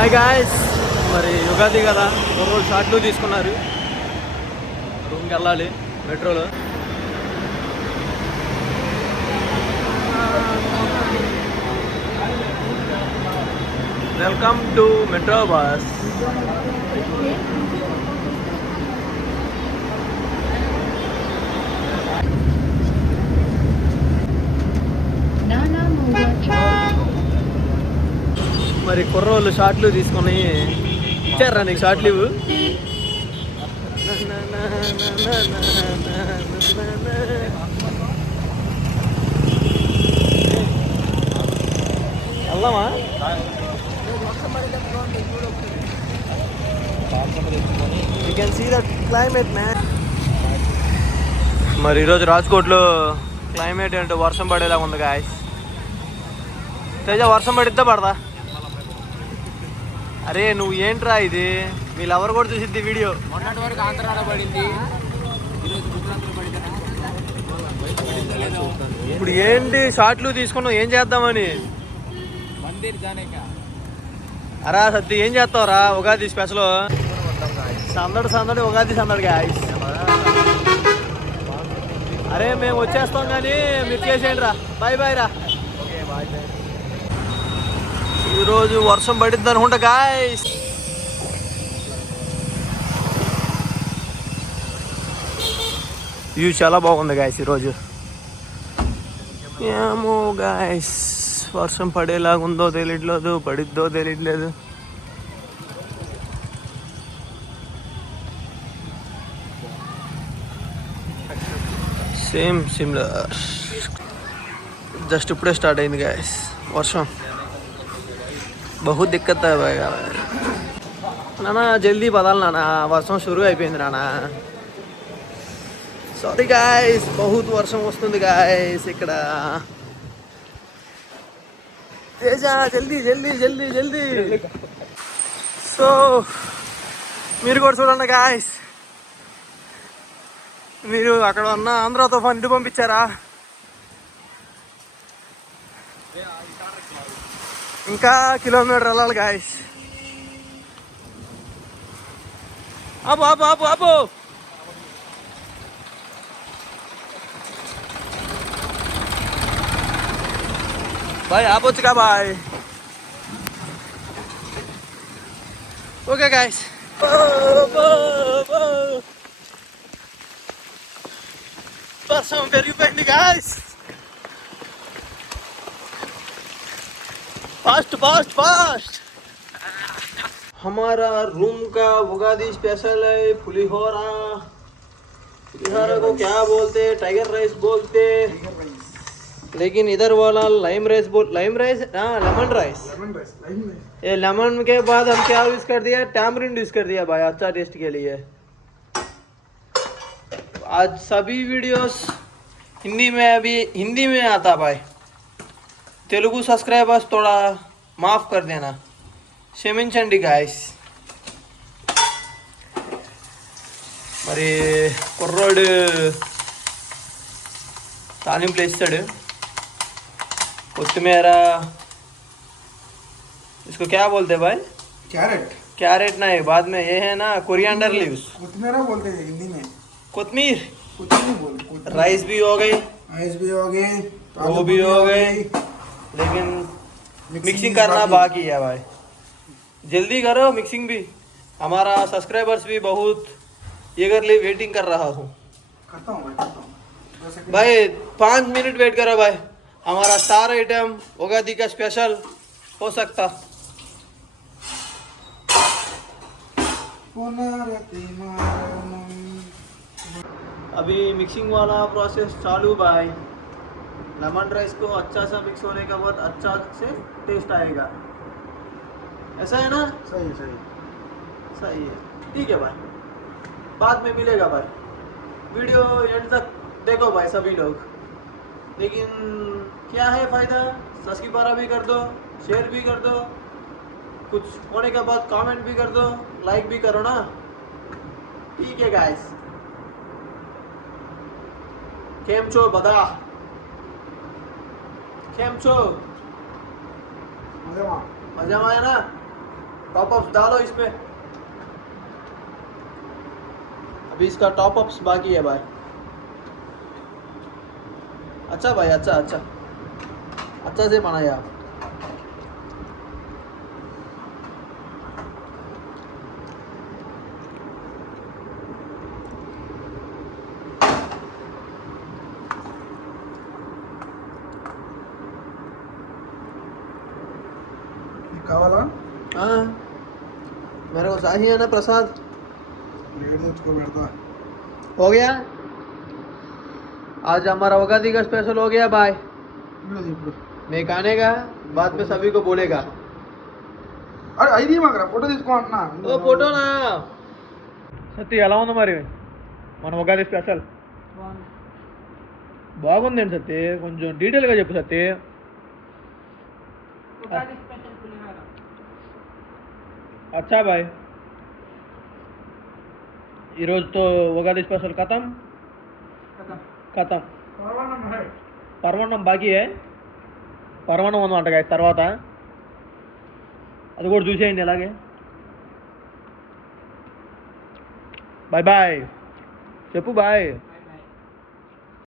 Hi guys, మరి యుగాది కదా, ఒక రోజు షార్ట్లు తీసుకున్నారు. రూమ్కి వెళ్ళాలి మెట్రోలో. Welcome to metro bus. మరి కుర్రోళ్ళు షార్ట్లు తీసుకొని ఇచ్చారా నీకు షార్ట్ లీవ్? వెళ్దామా? You can see the climate man. మరి ఈరోజు రాజ్కోట్లో క్లైమేట్ ఏంటో వర్షం పడేలాగా ఉంది గాయస్. తేజ, వర్షం పడిద్దా పడదా? అరే నువ్వు ఏంట్రా ఇది, వీళ్ళెవరు కూడా చూసిద్ది వీడియో. మొన్నటి వరకు ఆంధ్రాడ పడింది, ఇప్పుడు ఏంటి షార్ట్లు తీసుకున్నావు, ఏం చేద్దామని? అరా సత్తి, ఏం చేస్తావురా ఉగాది స్పెషల్? సందడి ఉగాది సందడి గాయస్. అరే మేము వచ్చేస్తాం కానీ మీరు చేసేయండి రా. బాయ్ బాయ్ రా. ఈరోజు వర్షం పడిద్ది అనుకుంటా గాయస్. వ్యూ చాలా బాగుంది గాయస్ ఈరోజు. ఏమో గాయస్, వర్షం పడేలాగుందో తెలియట్లేదు, పడిద్దో తెలియట్లేదు. Same similar. జస్ట్ ఇప్పుడే స్టార్ట్ అయింది గాయస్ వర్షం. बहुत दिक्कत है भाई. నానా జల్దీ బదాలి నానా, వర్షం షురూ అయిపోయింది నానా. సారీ గాయస్, బహుత్ వర్షం వస్తుంది గాయస్ ఇక్కడ. తేజా జల్దీ జల్దీ జల్దీ జల్దీ. సో మీరు కూడా చూడండి గాయస్. మీరు అక్కడ ఉన్న ఆంధ్ర తుఫాన్ ఇటు పంపించారా? ఇంకా కిలోమీటర్ వెళ్ళాలి గాయస్. ఆపు ఆపు ఆపు ఆపు. బాయ్ ఆపొచ్చుగా బాయ్. ఓకే గాయస్, వర్షం పెరిగిపోయింది గాయస్. Fast fast fast. हमारा रूम का उगादी स्पेशल है पुलिहोरा. पुलिहोरा को क्या बोलते हैं? टाइगर राइस बोलते, लेकिन इधर वाला लाइम राइस लाइम राइस, हाँ लेमन राइस. ये लेमन के बाद हम क्या यूज कर दिया? टैमरिंड यूज कर दिया भाई, अच्छा टेस्ट के लिए. आज सभी वीडियोस हिंदी में आता भाई. తెలుగు సబ్స్క్రైబర్స్ थोड़ा माफ़ कर देना, క్షమించండి గాయస్. మరి కుర్రోడు తాలింపులు వేస్తాడు. కొత్తిమీర, इसको क्या बोलते हैं भाई? कैरेट. कैरेट नहीं, बाद में ये है ना कोरिएंडर लीव्स. कोथिमीरा बोलते हैं हिंदी में. कोतमीर. कुछ नहीं बोलते. राइस भी हो गई, राइस भी हो गई, वो भी हो गई, लेकिन मिक्सिंग करना बाकी है भाई. जल्दी करो मिक्सिंग भी. हमारा सब्सक्राइबर्स भी बहुत ईगरली वेटिंग कर रहा हूँ. करता हूँ भाई 5 मिनट वेट करो भाई. हमारा स्टार आइटम उगादी का स्पेशल हो सकता. अभी मिक्सिंग वाला प्रोसेस चालू भाई. लेमन राइस को अच्छा सा मिक्स होने के बाद अच्छा से टेस्ट आएगा. ऐसा है ना? सही सही सही है, ठीक है भाई. बाद में मिलेगा भाई. वीडियो एंड तक देखो भाई सभी लोग. लेकिन क्या है फ़ायदा? सब्सक्राइब भी कर दो, शेयर भी कर दो, कुछ होने के बाद कमेंट भी कर दो, लाइक भी करो ना. ठीक है गाइस. केम छो बता, केम छो? मजा आया ना? टॉप अप्स डालो इसमें. अभी इसका टॉप अप्स बाकी है भाई. अच्छा भाई, अच्छा अच्छा अच्छा से बनाया आप. కావాలా हाँ, मेरे को चाहिए ना प्रसाद. ప్లేట్ ముచ్చుకో పెడతా हो गया. आज हमारा उगादी का स्पेशल हो गया भाई. లేదు ఇప్పుడు मैं खाने का बाद में सभी को बोलेगा. అరే ఐది మాకరా ఫోటో తీసుకో అంటున్నా ఓ ఫోటోనా. సత్తి ఎలా ఉంది మరి మన ఉగాది స్పెషల్? బాగుందండి సత్తి, కొంచెం డీటెయిల్గా చెప్పు సత్తి. అచ్చా బాయ్, ఈరోజుతో ఉగాది స్పెషల్ ఖతం. ఖతం. పర్వణం బాకీ పర్వణం ఉందంట గాయ తర్వాత, అది కూడా చూసేయండి అలాగే. బాయ్ బాయ్ చెప్పు బాయ్.